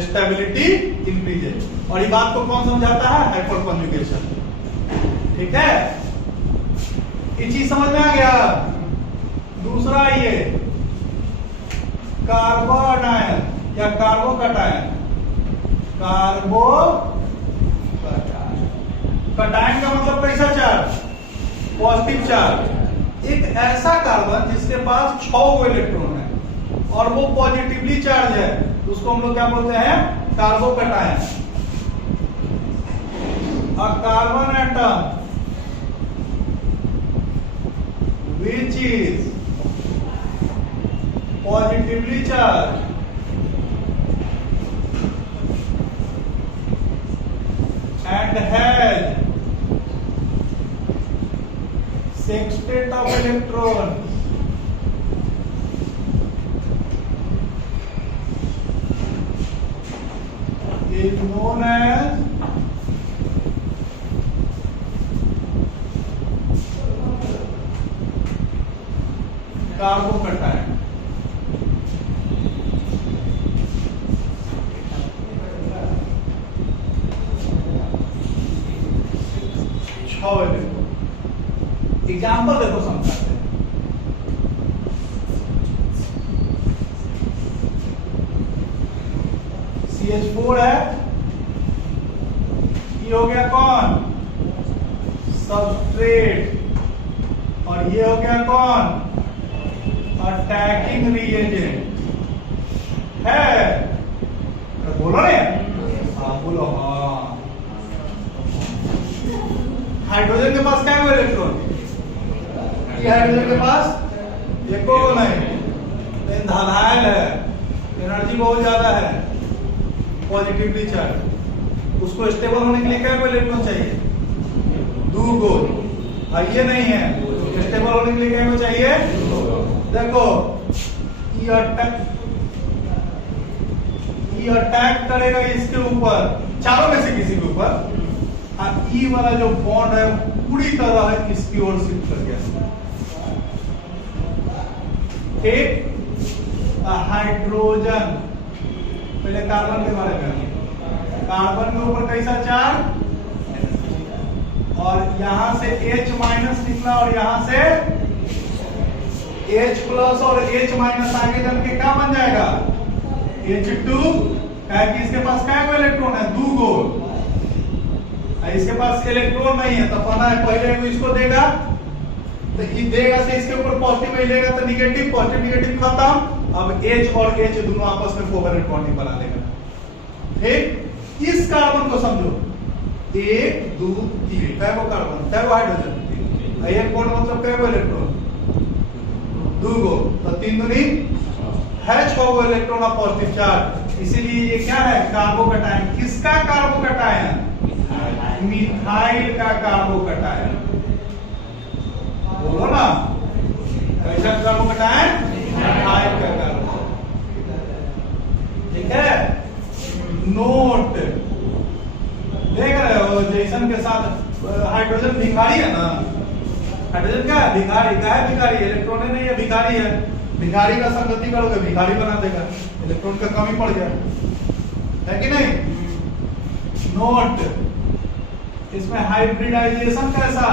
stability increases. और ये बात को कौन समझाता है, हाइपर कंजुगेशन, ठीक है। ये चीज समझ में आ गया। दूसरा ये कार्बोनायन या कार्बोकटायन, कटायन का मतलब कैसा चार्ज, पॉजिटिव चार्ज। एक ऐसा कार्बन जिसके पास 6 इलेक्ट्रॉन है और वो पॉजिटिवली चार्ज है, उसको हम लोग क्या बोलते हैं, कार्बोकटायन। और carbon atom which is positively charged and has sextet of electron is known as carbocation. Example देखो समझाते हैं। CH4 है, ये हो गया कौन, सबस्ट्रेट, और ये हो गया कौन, अटैकिंग रिएजेंट है। तो बोलो ने, हाँ बोलो, हाँ। हाइड्रोजन के पास क्या है इलेक्ट्रॉन, ये हाइड्रोजन के पास एको नहीं, धनायल है, एनर्जी बहुत ज्यादा है, पॉजिटिवली चार्ज। उसको स्टेबल होने के लिए क्या इलेक्ट्रॉन चाहिए, 2 गो। और ये नहीं है, स्टेबल होने के लिए क्या चाहिए, देखो ये अटैक करेगा इसके ऊपर, चारों में से किसी के ऊपर, और ई वाला जो बॉन्ड है पूरी तरह इसकी ओर शिफ्ट कर गया, ठीक। हाइड्रोजन, पहले कार्बन के बारे में, कार्बन के ऊपर कैसा चार्ज, और यहां से H माइनस निकला और यहां से H प्लस और H माइनस आगे चल के क्या बन जाएगा, H2, क्योंकि इसके पास क्या इलेक्ट्रॉन है, 2 गो। इसके पास इलेक्ट्रॉन नहीं है, तो पता है पहले इसको देगा, तो ये देगा से इसके ऊपर पॉजिटिव मिलेगा, तो निगेटिव, पॉजिटिव निगेटिव खत्म। अब H और H दोनों आपस में कोवेलेंट बॉन्डिंग बना लेगा, ठीक। इस कार्बन को समझो, 1 2 3 कैगो कार्बन, कैगो हाइड्रोजन, एक बॉन्ड मतलब कैगो इलेक्ट्रॉन, 2 गो, तो 3 दूनी है, 6 गो इलेक्ट्रॉन ऑफ पॉजिटिव चार्ज। इसीलिए ये क्या है, कार्बोकटायन। किसका कार्बोकटायन, मिथाइल का कार्बोकटायन। बोलो ना, कैसा कार्बोकटायन, मिथाइल का कार्बोकटायन, ठीक है। नोट देख रहे हो, जैसन के साथ हाइड्रोजन भिखारी है ना, हाइड्रोजन क्या है? भिखारी का है, भिखारी इलेक्ट्रॉन नहीं है, भिखारी है। भिखारी का संगति करोगे भिखारी बना देगा, इलेक्ट्रॉन का कमी पड़ गया है कि नहीं। नोट, इसमें हाइब्रिडाइजेशन कैसा,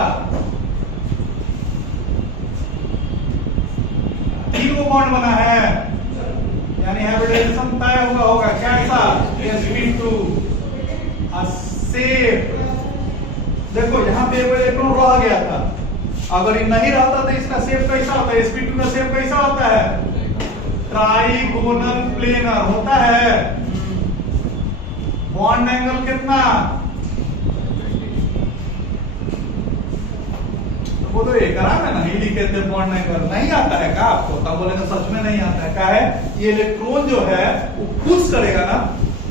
3 बॉन्ड बना है, यानी हाइब्रिडाइजेशन तय हुआ होगा। कैसा? sp2 safe. देखो यहाँ पे एक इलेक्ट्रॉन रह गया था, अगर ये नहीं रहता तो इसका शेप कैसा होता है? sp2 का शेप कैसा होता है? ट्राइगोनल प्लेनर होता है। बॉन्ड एंगल कितना? तो बोलो एक में नहीं लिखे थे बॉन्ड एंगल, नहीं आता है क्या आपको? तब बोलेगा सच में नहीं आता है। क्या है? ये इलेक्ट्रॉन जो है वो पुश करेगा ना,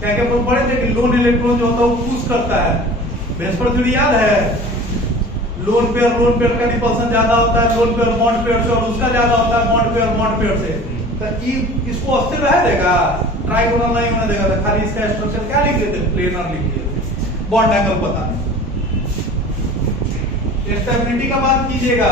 क्या क्या पढ़े थे कि लोन इलेक्ट्रॉन जो होता है वो पुश करता है। बेंचफोर्ड थ्योरी याद है? लोन पेयर का रिपल्सन ज्यादा होता है लोन पेयर बॉन्ड पेयर से, और उसका ज्यादा होता है बॉन्ड पेयर से। तो इसको अस्थिर रह देगा, ट्राइगोनल नहीं होने देगा। तो खाली इसका स्ट्रक्चर क्या लिख देते? प्लेनर लिख दिए, बॉन्ड एंगल पता नहीं। स्टेबिलिटी का बात कीजिएगा,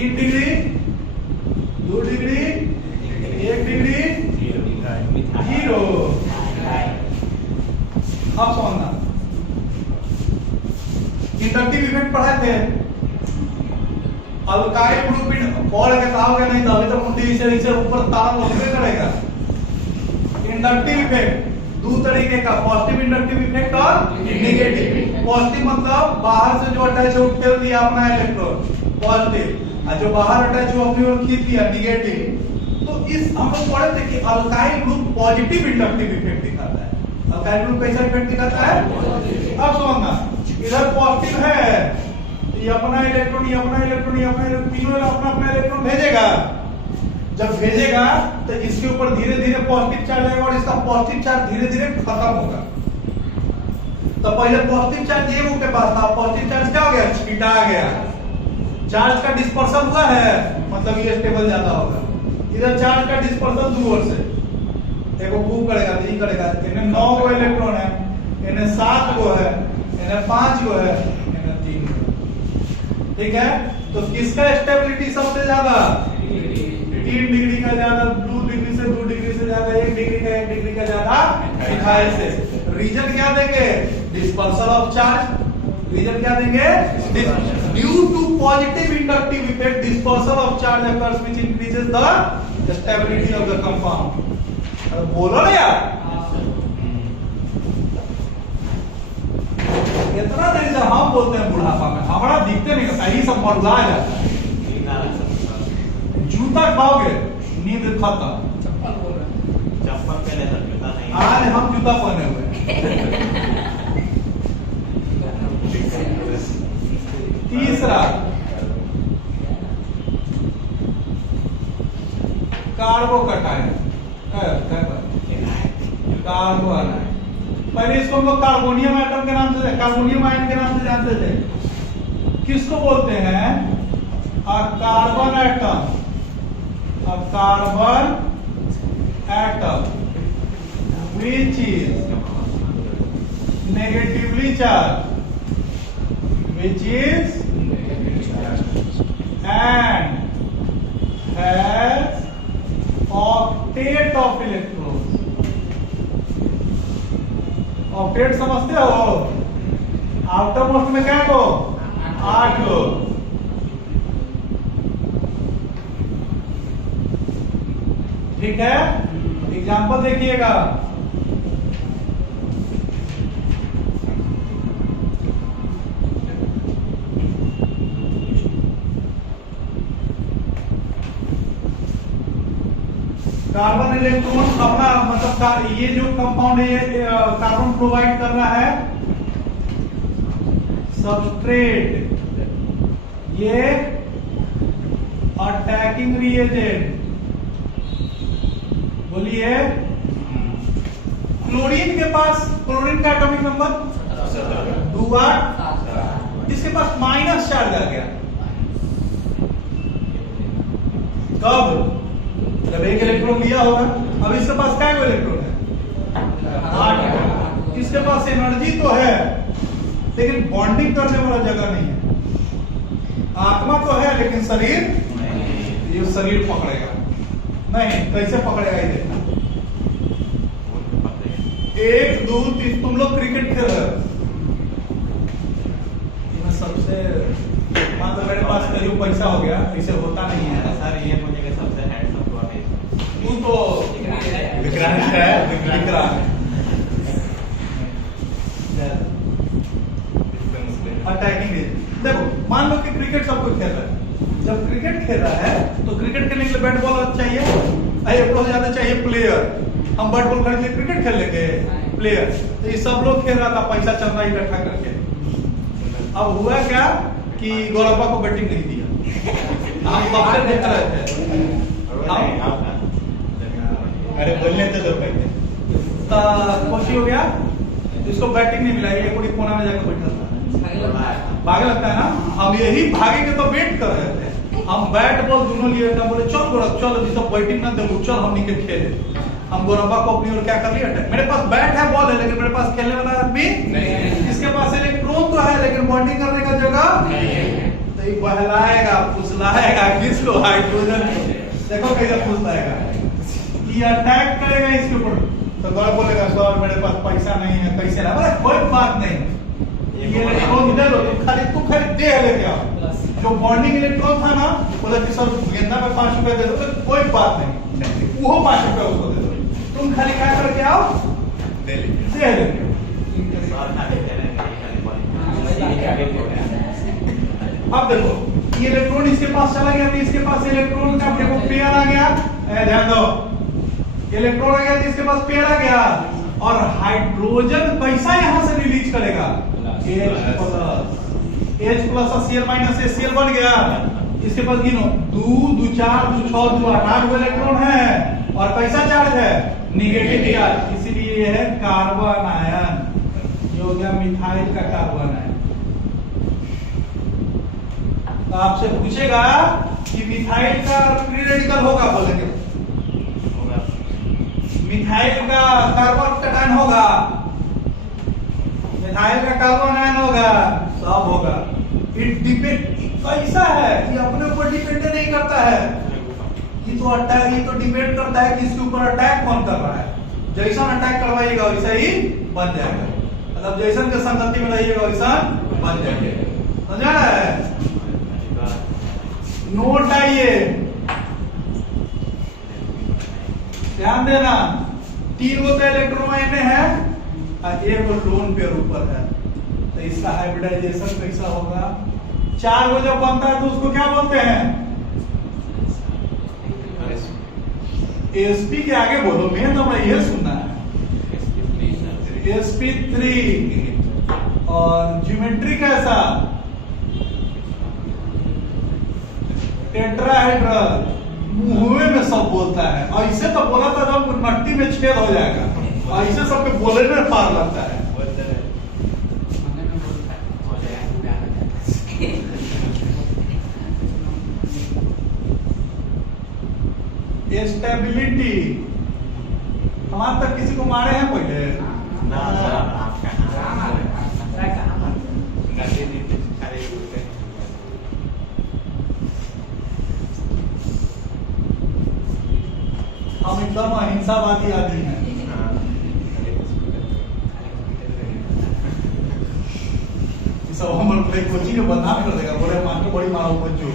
डिग्री, 2 डिग्री, 1 डिग्री, 0। अब समझना, इंडक्टिव इफेक्ट पढ़ाए थे। अल्काइल ग्रुप पढ़ के कहोगे नहीं तो अभी तो मुंडी से ऊपर तारा लगबे करेगा। इंडक्टिव इफेक्ट दो तरीके का, पॉजिटिव इंडक्टिव इफेक्ट और नेगेटिव। पॉजिटिव मतलब बाहर से जो अटैच है उठेल दिया अपना इलेक्ट्रॉन, पॉजिटिव। और जो बाहर अटैच हुआ अपनी ओर खींच दिया, नेगेटिव। तो इस हम लोग पढ़े थे कि alkyl group positive inductive effect दिखाता है। अल्काइल ग्रुप कैसा इफेक्ट दिखाता है? अब समझना, इधर पॉजिटिव है, ये अपना इलेक्ट्रॉन, ये अपना इलेक्ट्रॉन, ये अपना इलेक्ट्रॉन, तीनों अपना अपना इलेक्ट्रॉन भेजेगा। जब भेजेगा तो इसके ऊपर धीरे धीरे पॉजिटिव चार्ज आएगा और इसका पॉजिटिव चार्ज धीरे धीरे खत्म होगा। तो पहले पॉजिटिव चार्ज ये के पास था, पॉजिटिव चार्ज क्या हो गया? छिटा गया। चार्ज का डिस्पर्सन हुआ है, मतलब ये स्टेबल ज्यादा होगा। इधर चार्ज का डिस्पर्सन दो ओर से, देखो खूब करेगा, नहीं करेगा। इन्हें 9 गो इलेक्ट्रॉन है, इन्हें 7 गो है, इन्हें 5 गो है, इन्हें 3 गो। ठीक है, तो किसका स्टेबिलिटी सबसे ज्यादा? 3 डिग्री का ज्यादा, 2 डिग्री से 2 डिग्री से ज्यादा, 1 डिग्री का 1 डिग्री का ज्यादा, मिथाइल से। रीजन क्या देंगे? Dispersal of charge. रीजन क्या देंगे? Due to positive inductive effect, dispersal of charge occurs which increases the stability of the compound. बोलो ना यार, इतना देर से हम बोलते हैं बुढ़ापा में, हमारा दिखते नहीं, सही सब मरला जाता है। जूता खाओगे नींद खत्म। चप्पल पहले तो जूता नहीं, आज हम जूता पहने हुए। तीसरा, कार्बो कटायन, कार्बो आयन। पहले इसको हम लोग कार्बोनियम एटम के नाम से, कार्बोनियम आयन के नाम से जानते थे। किसको बोलते हैं? A carbon atom, a carbon atom which is negatively charged, which is and has octet of electrons. Octet समझते हो? आउटर मोस्ट में क्या को? 8 गो। ठीक है, एग्जाम्पल देखिएगा। कार्बन इलेक्ट्रॉन अपना मतलब ये जो कंपाउंड है ये कार्बन प्रोवाइड कर रहा है सबस्ट्रेट, ये अटैकिंग रिएजेंट। बोलिए क्लोरीन के पास, क्लोरीन का एटॉमिक नंबर 2, इसके पास माइनस चार्ज आ गया। कब? जब एक इलेक्ट्रॉन लिया होगा। अब इसके पास क्या इलेक्ट्रॉन है? 8। इसके पास एनर्जी तो है लेकिन बॉन्डिंग करने वाला जगह नहीं है। आत्मा तो है लेकिन शरीर, ये शरीर पकड़ेगा नहीं। कैसे पकड़ेगा ये देखना। 1 2 3 तुम लोग क्रिकेट खेल रहे हो, सबसे मतलब मेरे पास करीब पैसा हो गया, इसे होता नहीं है सर, ये मुझे सबसे हैंडसम कौन है? तू तो विक्रांत है, विक्रांत अटैकिंग। देखो मान लो कि क्रिकेट सब कोई खेल रहा है। जब क्रिकेट खेल रहा है तो क्रिकेट खेलने के लिए बैट बॉल चाहिए, बहुत ज्यादा चाहिए प्लेयर। हम बैट बॉल खरीद के क्रिकेट खेल लेंगे प्लेयर। तो ये सब लोग खेल रहा था पैसा चंदा इकट्ठा करके। अब हुआ क्या कि गौरप्पा को बैटिंग नहीं दिया। हम कब से देख रहे थे, अरे बोलने तो दो पहले। कोची हो गया, इसको बैटिंग नहीं मिला, ये पूरी कोना में जाकर बैठा था। भागे लगता है ना। अब यही भागेंगे तो वेट कर रहे थे। हम बैट बॉल दोनों लिए थे, बोले चल गोरख चल, जिसको बैटिंग ना दे चल हम निकल खेले। हम गोरप्पा को अपनी ओर क्या कर लिया, मेरे पास बैट है बॉल है लेकिन मेरे पास खेलने वाला आदमी नहीं है। इसके पास इलेक्ट्रॉन तो है लेकिन बॉन्डिंग करने का जगह नहीं है। तो ये बहलाएगा फुसलाएगा किसको, हाइड्रोजन को। देखो कैसे फुसलाएगा, ये अटैक करेगा इसके ऊपर। तो गौरव बोलेगा सर मेरे पास पैसा नहीं है, कैसे ना। बोले कोई बात नहीं, ये इलेक्ट्रॉन दे लो, तुम खाली दे लेके आओ। जो बॉन्डिंग इलेक्ट्रॉन था ना, बोला कि सर गेंदा में 5 रुपए दे दो। कोई बात नहीं, वो 5 रुपए उसको दे दो, तुम खाली क्या करके आओ, दे लेके। अब देखो ये इलेक्ट्रॉन इसके पास चला गया, तो इसके पास इलेक्ट्रॉन का देखो पेयर आ गया। ध्यान दो, इलेक्ट्रॉन आ गया तो इसके पास पेयर आ गया, और हाइड्रोजन पैसा यहां से रिलीज करेगा H plus Cl minus Cl बन गया। इसके पास गिनो 2 2 4 2 6 2 8 8 इलेक्ट्रॉन है और पैसा चार्ज है निगेटिव चार्ज, इसीलिए ये है कार्बन आयन। ये हो गया मिथाइल का कार्बन आयन। तो आपसे पूछेगा कि मिथाइल का फ्री रेडिकल होगा, बोलेंगे मिथाइल का कार्बन कटायन होगा, मिथाइल का कार्बन आयन होगा, सब होगा। इट डिपेंड कैसा है, ये अपने ऊपर डिपेंड नहीं करता है। ये तो अटैक, ये तो डिपेंड करता है कि इसके ऊपर अटैक कौन कर रहा है। जैसा अटैक करवाइएगा वैसा ही बन जाएगा, मतलब जैसा के संगति में रहिएगा वैसा बन जाएगा। समझा रहा है? नोट आइए, ध्यान देना। 3 गो तो इलेक्ट्रोन में है और 1 गो लोन पेयर ऊपर है, तो इसका हाइब्रिडाइजेशन कैसा होगा? 4 गो जब बनता है तो उसको क्या बोलते हैं? sp के आगे बोलो, मेन तो हमें यह सुनना है। sp3 और ज्योमेट्री कैसा? टेट्राहेड्रल। मुंह में सब बोलता है, ऐसे तो बोला था जब मट्टी में छेद हो जाएगा, ऐसे सबके बोले में पार लगता है। स्टेबिलिटी, हम आज तक किसी को मारे हैं पहले? ना सर, आपका हम एकदम अहिंसावादी आदमी हैं। सब हमारे कोचिंग के बदनाम कर देगा, बोले मान के बड़ी मारो बच्चों।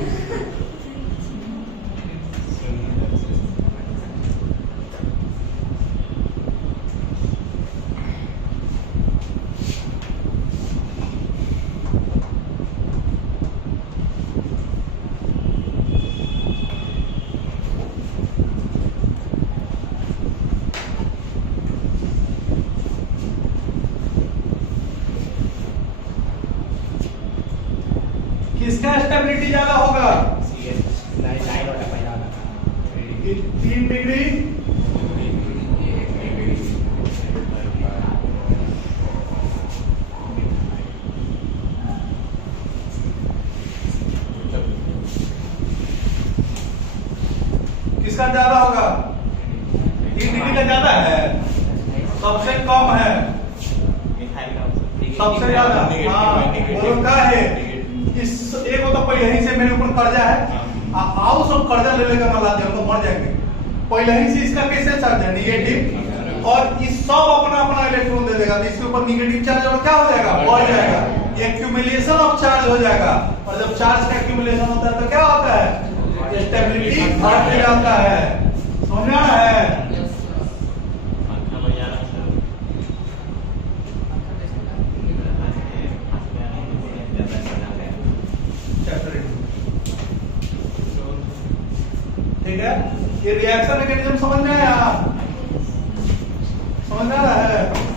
3 डिग्री किसका ज्यादा होगा? 3 डिग्री का ज्यादा है, सबसे कम है, सबसे ज्यादा। हाँ, बोलो क्या है? इस एक तो पहले ही से मेरे ऊपर कर्जा है, आओ सब कर्जा ले लेकर मना दे, हम तो मर जाएंगे। पहले ही से इसका कैसे चार्ज है? निगेटिव, और इस सब अपना अपना इलेक्ट्रॉन दे देगा, तो इसके ऊपर निगेटिव चार्ज और क्या हो जाएगा? बढ़ जाएगा, एक्यूमुलेशन ऑफ चार्ज हो जाएगा। और जब चार्ज का एक्यूमुलेशन होता है तो क्या होता है? स्टेबिलिटी घट जाता है। समझ में आ रहा है? ठीक है, ये रिएक्शन मैकेनिज्म समझ में आया? समझ में आ रहा है?